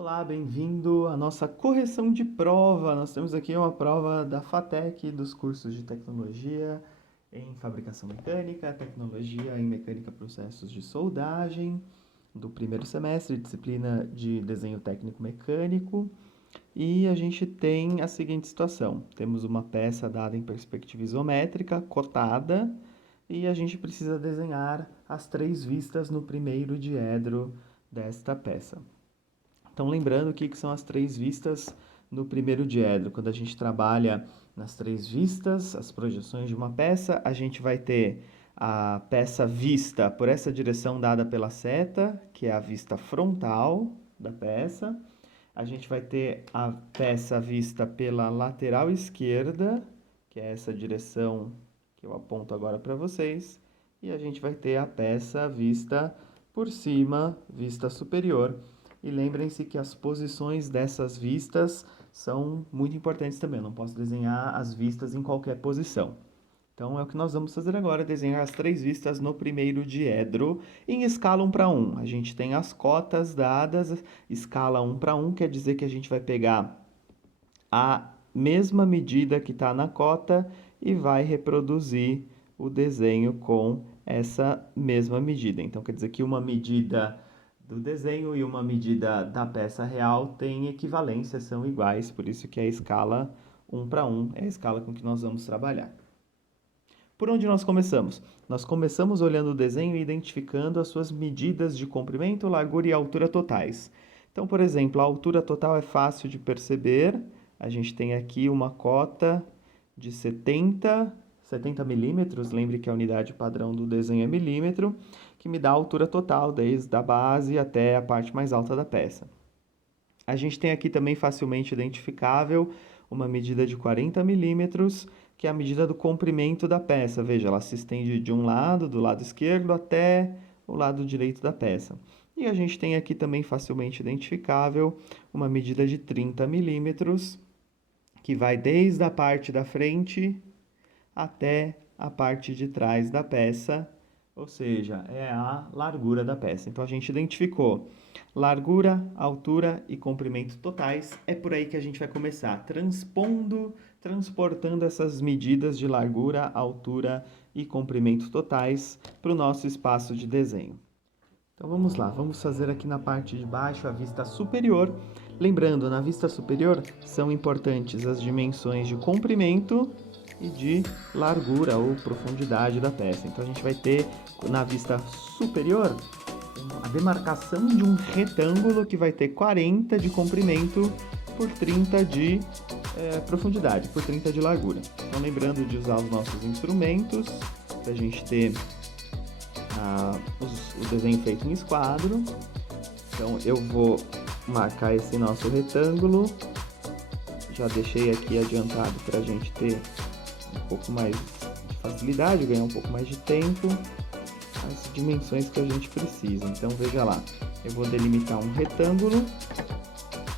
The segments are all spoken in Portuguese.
Olá, bem-vindo à nossa correção de prova. Nós temos aqui uma prova da FATEC dos cursos de tecnologia em fabricação mecânica, tecnologia em mecânica processos de soldagem, do primeiro semestre, disciplina de desenho técnico mecânico. E a gente tem a seguinte situação: temos uma peça dada em perspectiva isométrica, cotada, e a gente precisa desenhar as três vistas no primeiro diedro desta peça. Então, lembrando o que são as três vistas no primeiro diedro. Quando a gente trabalha nas três vistas, as projeções de uma peça, a gente vai ter a peça vista por essa direção dada pela seta, que é a vista frontal da peça. A gente vai ter a peça vista pela lateral esquerda, que é essa direção que eu aponto agora para vocês. E a gente vai ter a peça vista por cima, vista superior. E lembrem-se que as posições dessas vistas são muito importantes também. Eu não posso desenhar as vistas em qualquer posição. Então, é o que nós vamos fazer agora, desenhar as três vistas no primeiro diedro em escala 1 para 1. A gente tem as cotas dadas, escala 1 para 1, quer dizer que a gente vai pegar a mesma medida que está na cota e vai reproduzir o desenho com essa mesma medida. Então, quer dizer que uma medida do desenho e uma medida da peça real têm equivalência, são iguais, por isso que a escala 1 para 1 é a escala com que nós vamos trabalhar. Por onde nós começamos? Nós começamos olhando o desenho e identificando as suas medidas de comprimento, largura e altura totais. Então, por exemplo, a altura total é fácil de perceber. A gente tem aqui uma cota de 70 milímetros, lembre que a unidade padrão do desenho é milímetro, que me dá a altura total, desde a base até a parte mais alta da peça. A gente tem aqui também facilmente identificável uma medida de 40 milímetros, que é a medida do comprimento da peça. Veja, ela se estende de um lado, do lado esquerdo, até o lado direito da peça. E a gente tem aqui também facilmente identificável uma medida de 30 milímetros, que vai desde a parte da frente até a parte de trás da peça, ou seja, é a largura da peça. Então, a gente identificou largura, altura e comprimento totais. É por aí que a gente vai começar, transportando essas medidas de largura, altura e comprimento totais para o nosso espaço de desenho. Então, vamos lá, vamos fazer aqui na parte de baixo a vista superior. Lembrando, na vista superior são importantes as dimensões de comprimento e de largura ou profundidade da peça. Então, a gente vai ter na vista superior a demarcação de um retângulo que vai ter 40 de comprimento por 30 de profundidade, por 30 de largura. Então, lembrando de usar os nossos instrumentos para a gente ter o desenho feito em esquadro. Então, eu vou marcar esse nosso retângulo. Já deixei aqui adiantado para a gente ter um pouco mais de facilidade, ganhar um pouco mais de tempo, as dimensões que a gente precisa. Então, veja lá, eu vou delimitar um retângulo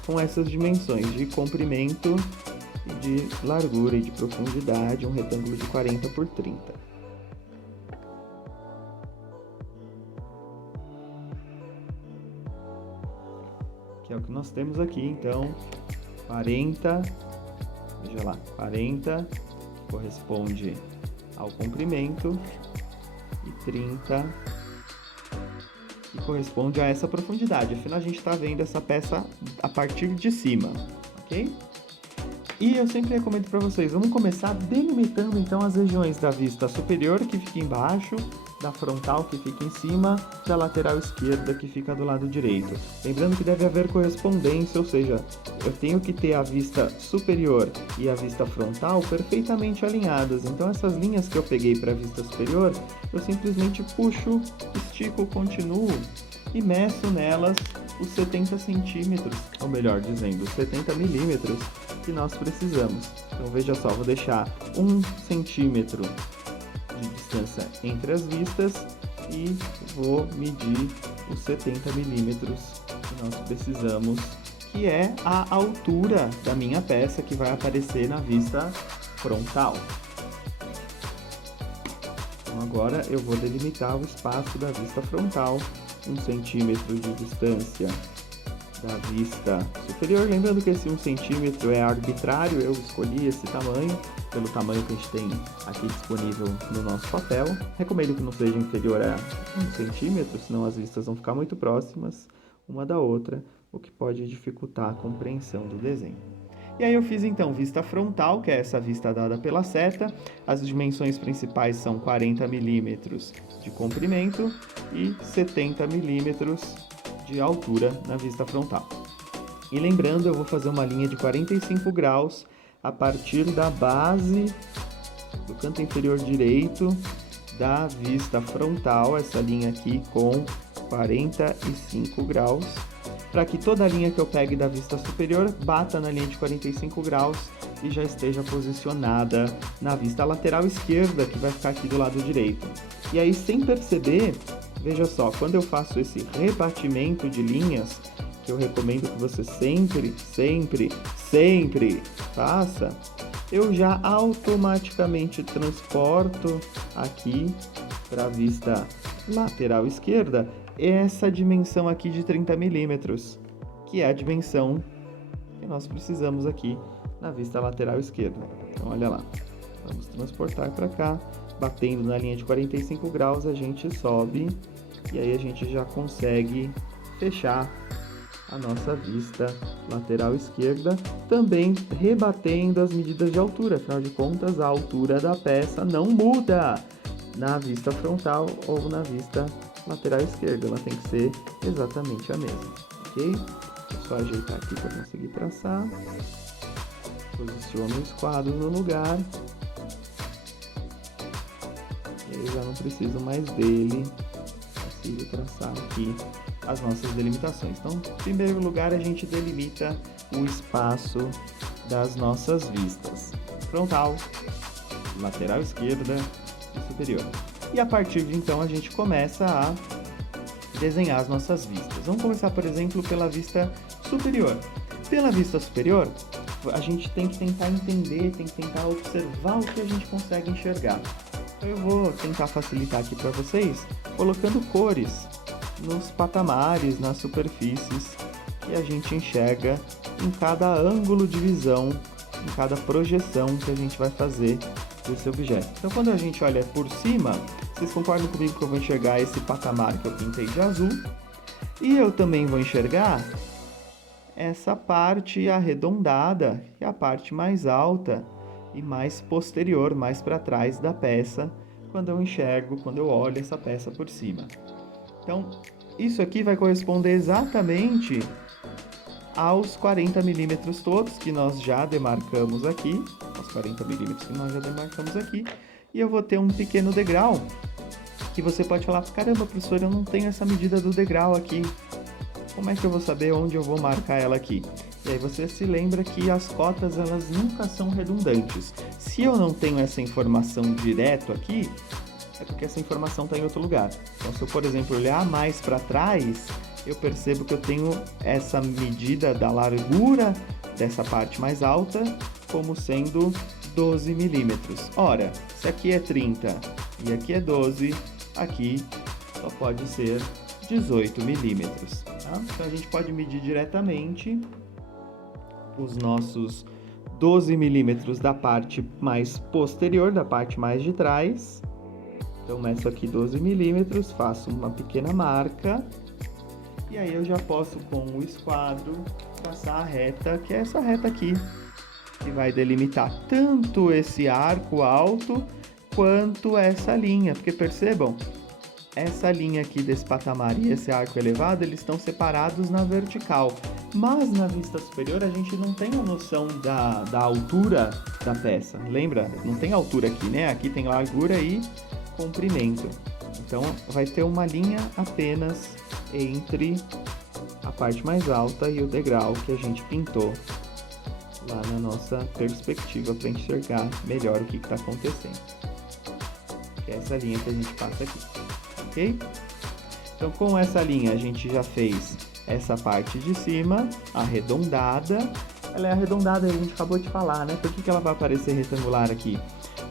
com essas dimensões de comprimento e de largura e de profundidade, um retângulo de 40 por 30. Que é o que nós temos aqui, então, 40, veja lá, 40 corresponde ao comprimento e 30 que corresponde a essa profundidade. Afinal, a gente está vendo essa peça a partir de cima, ok? E eu sempre recomendo para vocês, vamos começar delimitando então as regiões da vista superior, que fica embaixo, da frontal, que fica em cima, da lateral esquerda, que fica do lado direito. Lembrando que deve haver correspondência, ou seja, eu tenho que ter a vista superior e a vista frontal perfeitamente alinhadas. Então, essas linhas que eu peguei para a vista superior, eu simplesmente puxo, estico, continuo e meço nelas os 70 centímetros, ou melhor dizendo, os 70 milímetros que nós precisamos. Então, veja só, vou deixar 1 centímetro de distância entre as vistas e vou medir os 70 milímetros que nós precisamos, que é a altura da minha peça que vai aparecer na vista frontal. Então, agora eu vou delimitar o espaço da vista frontal, 1 centímetro de distância da vista superior. Lembrando que esse 1 centímetro é arbitrário, eu escolhi esse tamanho, pelo tamanho que a gente tem aqui disponível no nosso papel. Recomendo que não seja inferior a 1 centímetro, senão as vistas vão ficar muito próximas uma da outra, o que pode dificultar a compreensão do desenho. E aí eu fiz então vista frontal, que é essa vista dada pela seta. As dimensões principais são 40 milímetros de comprimento e 70 milímetros de altura na vista frontal. E lembrando, eu vou fazer uma linha de 45 graus a partir da base do canto inferior direito da vista frontal, essa linha aqui com 45 graus, para que toda a linha que eu pegue da vista superior bata na linha de 45 graus e já esteja posicionada na vista lateral esquerda, que vai ficar aqui do lado direito. E aí, sem perceber, veja só, quando eu faço esse rebatimento de linhas, que eu recomendo que você sempre faça, eu já automaticamente transporto aqui para a vista lateral esquerda essa dimensão aqui de 30 milímetros, que é a dimensão que nós precisamos aqui na vista lateral esquerda. Então, olha lá, vamos transportar para cá, batendo na linha de 45 graus, a gente sobe e aí a gente já consegue fechar a nossa vista lateral esquerda, também rebatendo as medidas de altura, afinal de contas a altura da peça não muda na vista frontal ou na vista lateral esquerda, ela tem que ser exatamente a mesma, ok? É só ajeitar aqui para conseguir traçar, posiciono o esquadro no lugar, e aí já não preciso mais dele, consigo traçar aqui as nossas delimitações. Então, em primeiro lugar, a gente delimita o espaço das nossas vistas frontal, lateral esquerda e superior. E a partir de então a gente começa a desenhar as nossas vistas. Vamos começar, por exemplo, pela vista superior. Pela vista superior, a gente tem que tentar entender, tem que tentar observar o que a gente consegue enxergar. Então eu vou tentar facilitar aqui para vocês, colocando cores nos patamares, nas superfícies que a gente enxerga em cada ângulo de visão, em cada projeção que a gente vai fazer desse objeto. Então, quando a gente olha por cima, vocês concordam comigo que eu vou enxergar esse patamar que eu pintei de azul, e eu também vou enxergar essa parte arredondada, que é a parte mais alta e mais posterior, mais para trás da peça, quando eu olho essa peça por cima. Então, isso aqui vai corresponder exatamente aos 40 milímetros todos que nós já demarcamos aqui, e eu vou ter um pequeno degrau, que você pode falar, caramba, professor, eu não tenho essa medida do degrau aqui, como é que eu vou saber onde eu vou marcar ela aqui? E aí você se lembra que as cotas, elas nunca são redundantes. Se eu não tenho essa informação direto aqui, é porque essa informação está em outro lugar. Então, se eu, por exemplo, olhar mais para trás, eu percebo que eu tenho essa medida da largura dessa parte mais alta como sendo 12 milímetros. Ora, se aqui é 30 e aqui é 12, aqui só pode ser 18 milímetros. Tá? Então, a gente pode medir diretamente os nossos 12 milímetros da parte mais posterior, da parte mais de trás. Então, meço aqui 12 milímetros, faço uma pequena marca e aí eu já posso, com o esquadro, traçar a reta, que é essa reta aqui, que vai delimitar tanto esse arco alto quanto essa linha, porque percebam, essa linha aqui desse patamar e esse arco elevado, eles estão separados na vertical, mas na vista superior a gente não tem a noção da altura da peça, lembra? Não tem altura aqui, né? Aqui tem largura e comprimento, então vai ter uma linha apenas entre a parte mais alta e o degrau que a gente pintou lá na nossa perspectiva para enxergar melhor o que está acontecendo, que é essa linha que a gente passa aqui, ok? Então, com essa linha a gente já fez essa parte de cima arredondada. Ela é arredondada, a gente acabou de falar, né? Por que ela vai aparecer retangular aqui?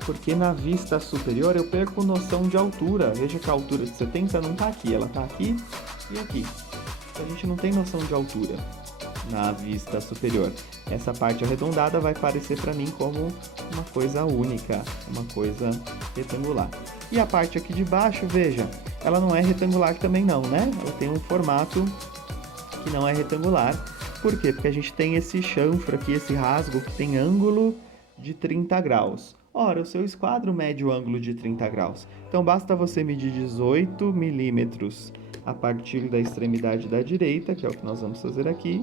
Porque na vista superior eu perco noção de altura. Veja que a altura de 70 não está aqui, ela está aqui e aqui. a gente não tem noção de altura na vista superior. Essa parte arredondada vai parecer para mim como uma coisa única, uma coisa retangular. E a parte aqui de baixo, veja, ela não é retangular também não, né? Ela tem um formato que não é retangular. Por quê? Porque a gente tem esse chanfro aqui, esse rasgo que tem ângulo de 30 graus. Ora, o seu esquadro mede o ângulo de 30 graus. Então, basta você medir 18 milímetros a partir da extremidade da direita, que é o que nós vamos fazer aqui.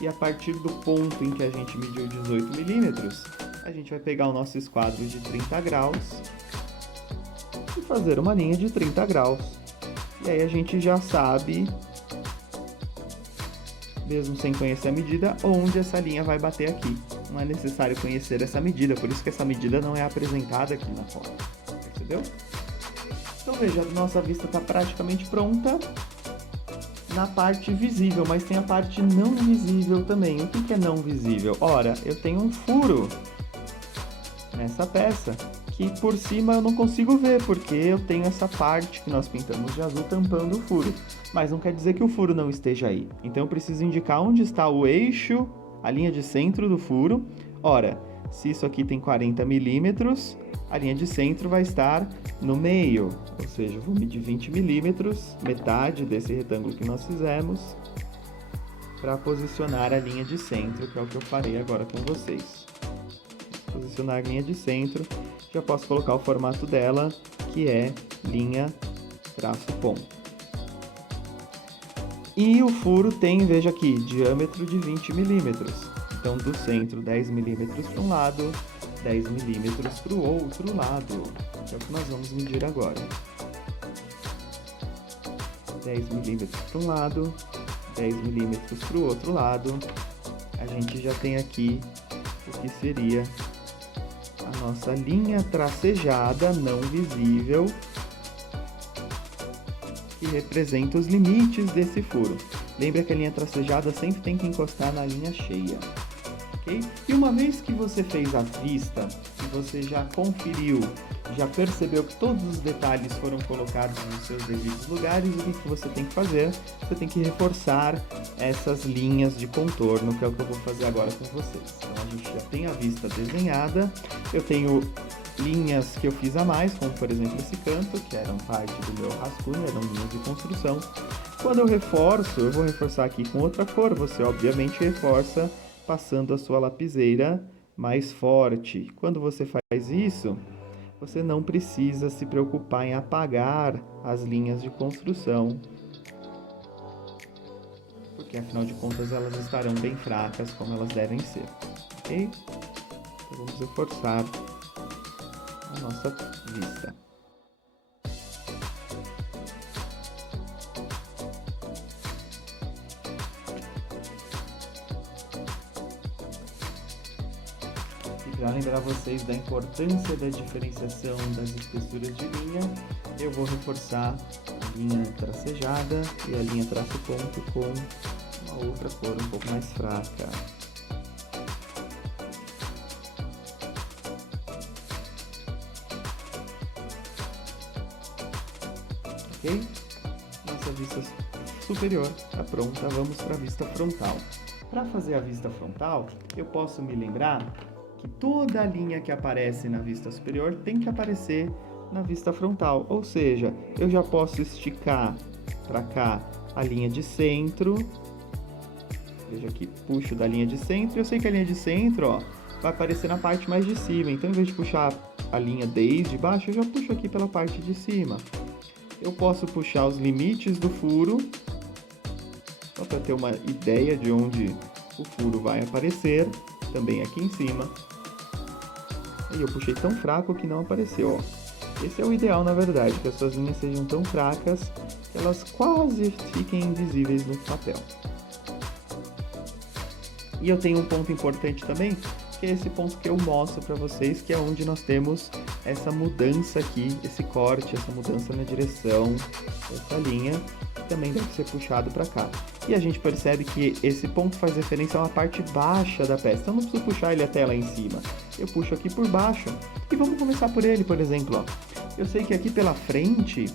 E a partir do ponto em que a gente mediu 18 milímetros, a gente vai pegar o nosso esquadro de 30 graus e fazer uma linha de 30 graus. E aí a gente já sabe, mesmo sem conhecer a medida, onde essa linha vai bater aqui. Não é necessário conhecer essa medida, por isso que essa medida não é apresentada aqui na foto. Percebeu? Então veja, a nossa vista está praticamente pronta na parte visível, mas tem a parte não visível também. O que é não visível? Ora, eu tenho um furo nessa peça que por cima eu não consigo ver, porque eu tenho essa parte que nós pintamos de azul tampando o furo. Mas não quer dizer que o furo não esteja aí. Então eu preciso indicar onde está o eixo, a linha de centro do furo. Ora, se isso aqui tem 40 milímetros, a linha de centro vai estar no meio. Ou seja, eu vou medir 20 milímetros, metade desse retângulo que nós fizemos, para posicionar a linha de centro, que é o que eu farei agora com vocês. Posicionar a linha de centro, já posso colocar o formato dela, que é linha traço ponto. E o furo tem, veja aqui, diâmetro de 20 milímetros. Então, do centro, 10 milímetros para um lado, 10 milímetros para o outro lado. Que é o que nós vamos medir agora. 10 milímetros para um lado, 10 milímetros para o outro lado. A gente já tem aqui o que seria a nossa linha tracejada não visível, que representa os limites desse furo. Lembra que a linha tracejada sempre tem que encostar na linha cheia. Okay? E uma vez que você fez a vista, que você já conferiu, já percebeu que todos os detalhes foram colocados nos seus devidos lugares, o que você tem que fazer? Você tem que reforçar essas linhas de contorno, que é o que eu vou fazer agora com vocês. Então, a gente já tem a vista desenhada, eu tenho linhas que eu fiz a mais, como por exemplo esse canto, que eram parte do meu rascunho, eram linhas de construção. Quando eu reforço, eu vou reforçar aqui com outra cor, você obviamente reforça passando a sua lapiseira mais forte. Quando você faz isso, você não precisa se preocupar em apagar as linhas de construção, porque afinal de contas elas estarão bem fracas como elas devem ser, ok? Então vamos reforçar a nossa vista. Para lembrar vocês da importância da diferenciação das espessuras de linha, eu vou reforçar a linha tracejada e a linha traço ponto com uma outra cor um pouco mais fraca. Ok? Nossa vista superior está pronta, vamos para a vista frontal. Para fazer a vista frontal, eu posso me lembrar que toda a linha que aparece na vista superior tem que aparecer na vista frontal, ou seja, eu já posso esticar para cá a linha de centro, veja aqui, puxo da linha de centro, eu sei que a linha de centro, ó, vai aparecer na parte mais de cima, então em vez de puxar a linha desde baixo, eu já puxo aqui pela parte de cima. Eu posso puxar os limites do furo, só para ter uma ideia de onde o furo vai aparecer, também aqui em cima. E eu puxei tão fraco que não apareceu, ó. Esse é o ideal, na verdade, que as suas linhas sejam tão fracas que elas quase fiquem invisíveis no papel. E eu tenho um ponto importante também, que é esse ponto que eu mostro para vocês, que é onde nós temos essa mudança aqui, esse corte, essa mudança na direção dessa linha, que também deve ser puxado para cá. E a gente percebe que esse ponto faz referência a uma parte baixa da peça, então não preciso puxar ele até lá em cima. Eu puxo aqui por baixo e vamos começar por ele, por exemplo, ó. Eu sei que aqui pela frente,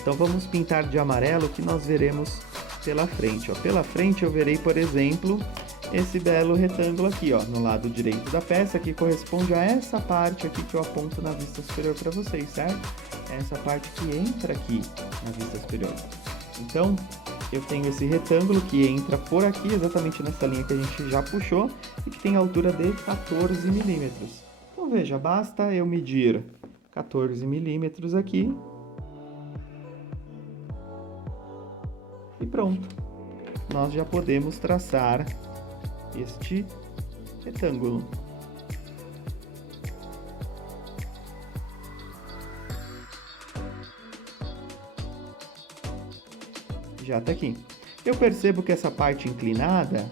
então vamos pintar de amarelo que nós veremos pela frente. Ó. Pela frente eu verei, por exemplo, esse belo retângulo aqui, ó, no lado direito da peça, que corresponde a essa parte aqui que eu aponto na vista superior para vocês, certo? É essa parte que entra aqui na vista superior. Então, eu tenho esse retângulo que entra por aqui, exatamente nessa linha que a gente já puxou, e que tem altura de 14 milímetros. Então, veja, basta eu medir 14 milímetros aqui, e pronto. Nós já podemos traçar este retângulo. Já está aqui. Eu percebo que essa parte inclinada,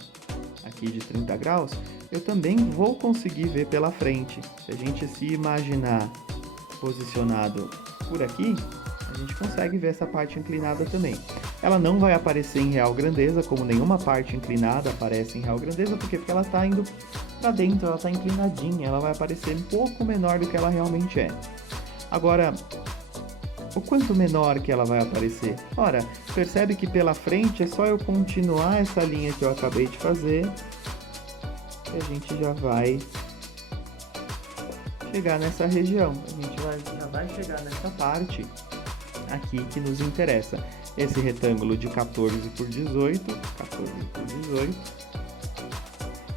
aqui de 30 graus, eu também vou conseguir ver pela frente. Se a gente se imaginar posicionado por aqui, a gente consegue ver essa parte inclinada também. Ela não vai aparecer em real grandeza, como nenhuma parte inclinada aparece em real grandeza, porque ela está indo para dentro, ela está inclinadinha, ela vai aparecer um pouco menor do que ela realmente é. Agora, o quanto menor que ela vai aparecer? Ora, percebe que pela frente é só eu continuar essa linha que eu acabei de fazer e a gente já vai chegar nessa região. A gente já vai chegar nessa parte aqui que nos interessa. Esse retângulo de 14 por 18, 14 por 18.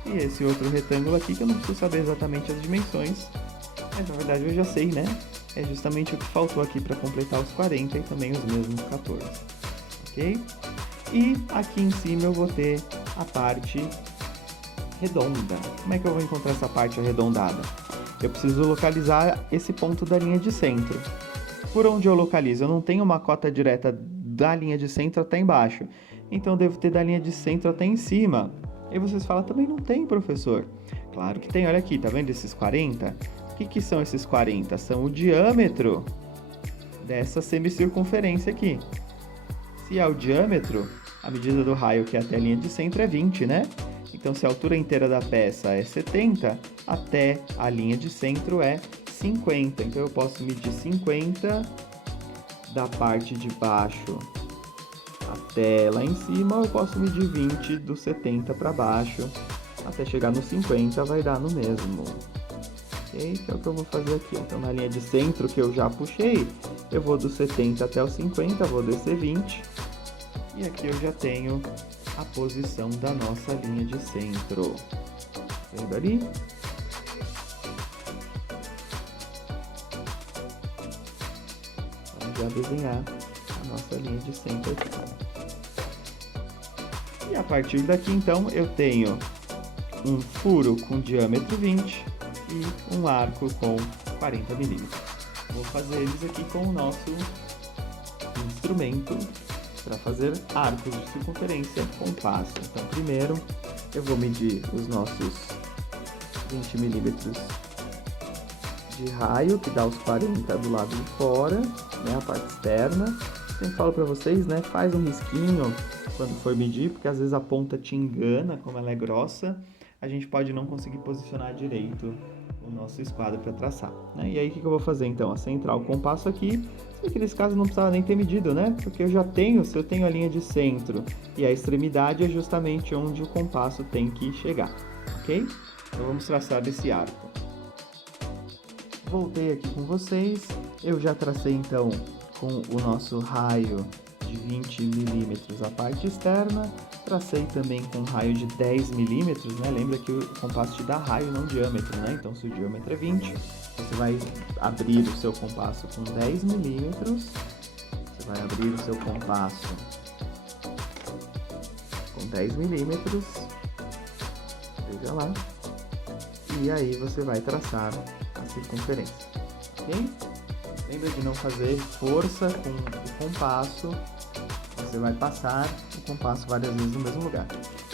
E esse outro retângulo aqui que eu não preciso saber exatamente as dimensões, mas na verdade eu já sei, né? É justamente o que faltou aqui para completar os 40 e também os mesmos 14, ok? E aqui em cima eu vou ter a parte redonda. Como é que eu vou encontrar essa parte arredondada? Eu preciso localizar esse ponto da linha de centro. Por onde eu localizo? Eu não tenho uma cota direta da linha de centro até embaixo, então eu devo ter da linha de centro até em cima. E vocês falam, também não tem, professor. Claro que tem, olha aqui, tá vendo esses 40? O que são esses 40? São o diâmetro dessa semicircunferência aqui. Se é o diâmetro, a medida do raio que é até a linha de centro é 20, né? Então, se a altura inteira da peça é 70, até a linha de centro é 50. Então, eu posso medir 50 da parte de baixo até lá em cima, ou eu posso medir 20 do 70 para baixo até chegar no 50, vai dar no mesmo. Ok? Que é o que eu vou fazer aqui. Então, na linha de centro que eu já puxei, eu vou do 70 até o 50, vou descer 20. E aqui eu já tenho a posição da nossa linha de centro. Vendo ali? Vamos já desenhar a nossa linha de centro aqui. E a partir daqui, então, eu tenho um furo com diâmetro 20 e um arco com 40 milímetros. Vou fazer eles aqui com o nosso instrumento para fazer arcos de circunferência compasso. Então, primeiro, eu vou medir os nossos 20 milímetros de raio, que dá os 40 do lado de fora, né, a parte externa. Sempre falo para vocês, né, faz um risquinho quando for medir, porque às vezes a ponta te engana, como ela é grossa, a gente pode não conseguir posicionar direito o nosso esquadro para traçar, né? E aí o que eu vou fazer então? Centrar o compasso aqui, só que nesse caso não precisava nem ter medido, né? Porque eu já tenho, se eu tenho a linha de centro e a extremidade é justamente onde o compasso tem que chegar, ok? Então vamos traçar esse arco. Voltei aqui com vocês, eu já tracei então com o nosso raio de 20 milímetros a parte externa, tracei também com raio de 10 milímetros, né? Lembra que o compasso te dá raio, não diâmetro, né? Então, se o diâmetro é 20, você vai abrir o seu compasso com 10 milímetros, você vai abrir o seu compasso com 10 milímetros, veja lá, e aí você vai traçar a circunferência, ok? Lembra de não fazer força com o compasso, você vai passar o compasso várias vezes no mesmo lugar.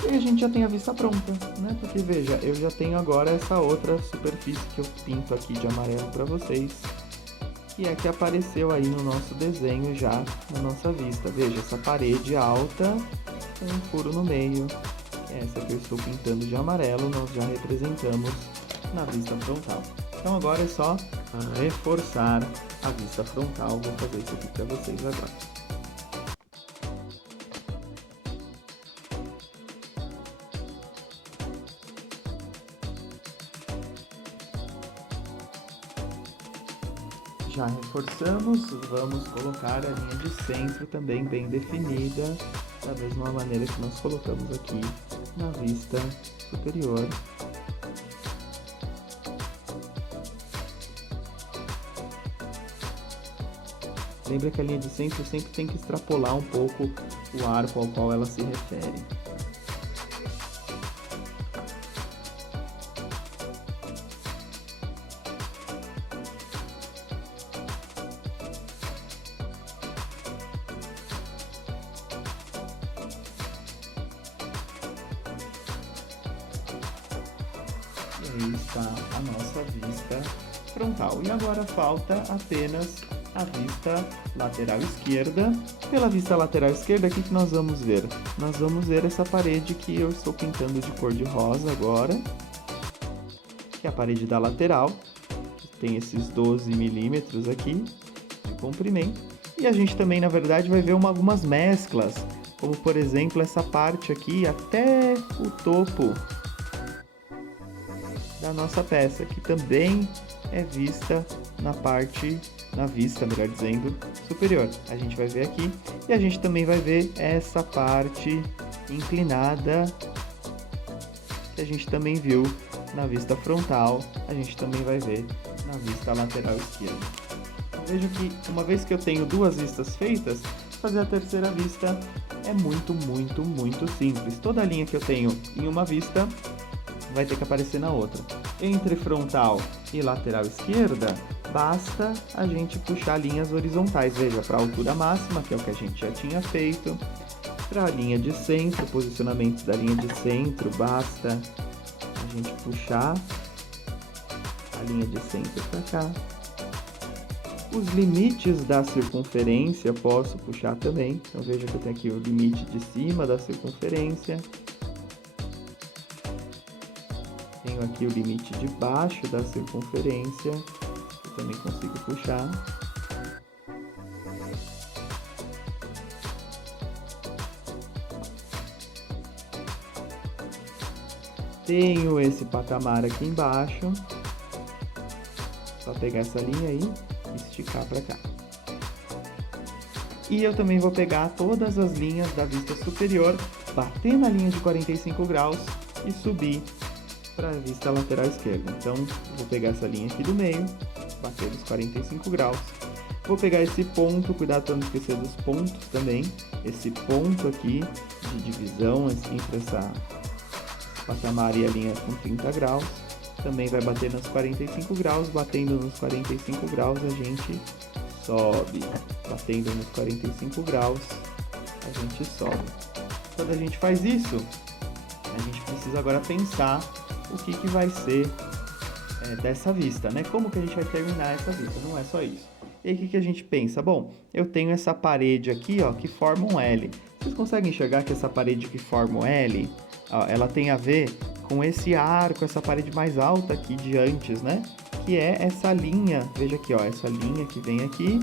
E a gente já tem a vista pronta, né? Porque veja, eu já tenho agora essa outra superfície que eu pinto aqui de amarelo para vocês, que é que apareceu aí no nosso desenho já, na nossa vista. Veja, essa parede alta com um furo no meio, essa que eu estou pintando de amarelo, nós já representamos na vista frontal. Então agora é só reforçar a vista frontal. Vou fazer isso aqui para vocês agora. Já reforçamos, vamos colocar a linha de centro também bem definida, da mesma maneira que nós colocamos aqui na vista superior. Lembra que a linha de centro sempre tem que extrapolar um pouco o arco ao qual ela se refere. E aí está a nossa vista frontal. E agora falta apenas a vista lateral esquerda. Pela vista lateral esquerda, o que nós vamos ver? Nós vamos ver essa parede que eu estou pintando de cor de rosa agora, que é a parede da lateral, que tem esses 12 milímetros aqui de comprimento. E a gente também, na verdade, vai ver algumas mesclas, como por exemplo essa parte aqui até o topo da nossa peça, que também é vista na vista, melhor dizendo, superior. A gente vai ver aqui e a gente também vai ver essa parte inclinada que a gente também viu na vista frontal, a gente também vai ver na vista lateral esquerda. Vejo que uma vez que eu tenho duas vistas feitas, fazer a terceira vista é muito simples. Toda a linha que eu tenho em uma vista vai ter que aparecer na outra. Entre frontal e lateral esquerda, basta a gente puxar linhas horizontais. Veja, para a altura máxima, que é o que a gente já tinha feito. Para a linha de centro, posicionamento da linha de centro, basta a gente puxar a linha de centro para cá. Os limites da circunferência posso puxar também. Então veja que eu tenho aqui o limite de cima da circunferência. Tenho aqui o limite de baixo da circunferência, que eu também consigo puxar. Tenho esse patamar aqui embaixo. Só pegar essa linha aí e esticar para cá. E eu também vou pegar todas as linhas da vista superior, bater na linha de 45 graus e subir para a vista lateral esquerda. Então, vou pegar essa linha aqui do meio, bater os 45 graus. Vou pegar esse ponto, cuidado para não esquecer dos pontos também. Esse ponto aqui de divisão entre essa patamar e a linha com 30 graus. Também vai bater nos 45 graus. Batendo nos 45 graus, a gente sobe. Batendo nos 45 graus, a gente sobe. Quando a gente faz isso, a gente precisa agora pensar o que vai ser dessa vista, né? Como que a gente vai terminar essa vista? Não é só isso. E aí, o que a gente pensa? Bom, eu tenho essa parede aqui, ó, que forma um L. Vocês conseguem enxergar que essa parede que forma um L, ó, ela tem a ver com esse arco, essa parede mais alta aqui de antes, né? Que é essa linha, veja aqui, ó, essa linha que vem aqui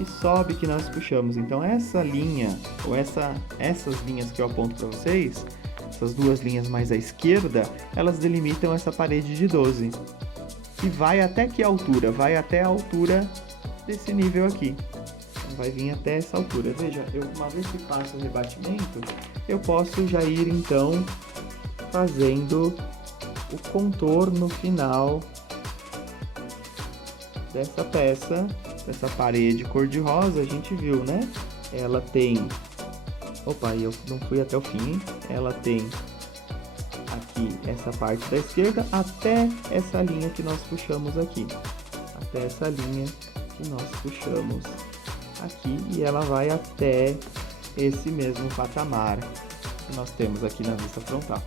e sobe que nós puxamos. Então, essa linha, ou essas linhas que eu aponto para vocês, essas duas linhas mais à esquerda, elas delimitam essa parede de 12. E vai até que altura? Vai até a altura desse nível aqui. Então, vai vir até essa altura. Veja, uma vez que faço o rebatimento, eu posso já ir, então, fazendo o contorno final dessa peça, dessa parede cor-de-rosa. A gente viu, né? Ela tem... Opa, eu não fui até o fim, hein? Ela tem aqui essa parte da esquerda até essa linha que nós puxamos aqui. Até essa linha que nós puxamos aqui. E ela vai até esse mesmo patamar que nós temos aqui na vista frontal.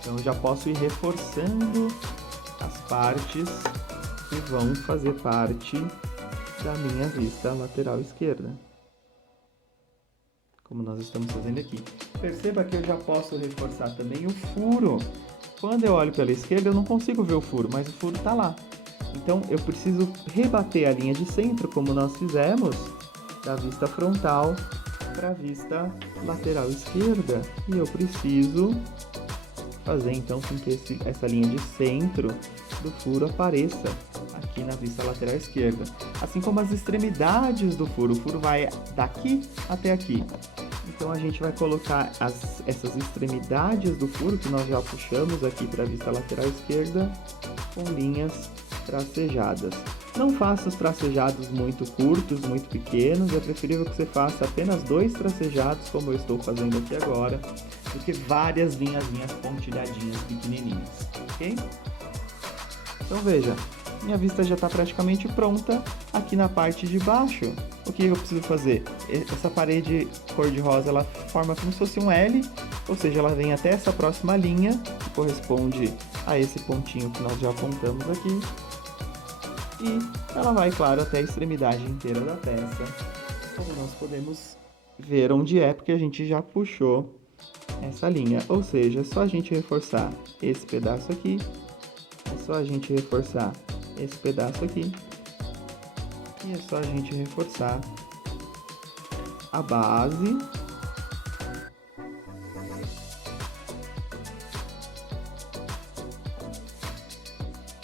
Então, eu já posso ir reforçando as partes que vão fazer parte da minha vista lateral esquerda, como nós estamos fazendo aqui. Perceba que eu já posso reforçar também o furo. Quando eu olho pela esquerda, eu não consigo ver o furo, mas o furo está lá. Então, eu preciso rebater a linha de centro, como nós fizemos, da vista frontal para a vista lateral esquerda. E eu preciso fazer, então, com que essa linha de centro do furo apareça aqui na vista lateral esquerda. Assim como as extremidades do furo. O furo vai daqui até aqui. Então, a gente vai colocar essas extremidades do furo, que nós já puxamos aqui para a vista lateral esquerda, com linhas tracejadas. Não faça os tracejados muito curtos, muito pequenos. É preferível que você faça apenas 2 tracejados, como eu estou fazendo aqui agora, do que várias linhazinhas pontilhadinhas pequenininhas, ok? Então, veja, minha vista já está praticamente pronta. Aqui na parte de baixo, o que eu preciso fazer? Essa parede cor-de-rosa, ela forma como se fosse um L, ou seja, ela vem até essa próxima linha, que corresponde a esse pontinho que nós já apontamos aqui. E ela vai, claro, até a extremidade inteira da peça, como nós podemos ver onde é, porque a gente já puxou essa linha. Ou seja, é só a gente reforçar esse pedaço aqui, é só a gente reforçar esse pedaço aqui, e é só a gente reforçar a base.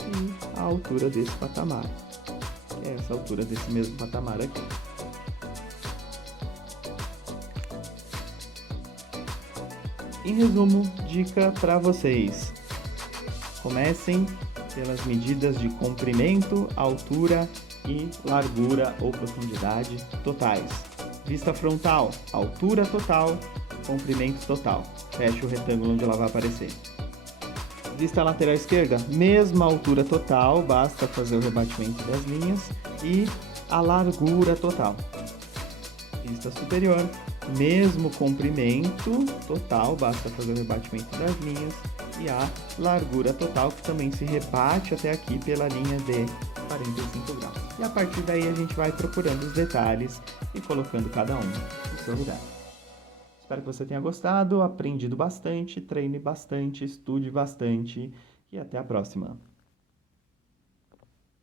E a altura desse patamar, que é essa altura desse mesmo patamar aqui. Em resumo, dica para vocês: comecem pelas medidas de comprimento, altura e largura ou profundidade totais. Vista frontal, altura total, comprimento total. Feche o retângulo onde ela vai aparecer. Vista lateral esquerda, mesma altura total, basta fazer o rebatimento das linhas, e a largura total. Vista superior, mesmo comprimento total, basta fazer o rebatimento das linhas, e a largura total, que também se rebate até aqui pela linha de 45 graus. E a partir daí a gente vai procurando os detalhes e colocando cada um no seu lugar. Espero que você tenha gostado, aprendido bastante, treine bastante, estude bastante e até a próxima.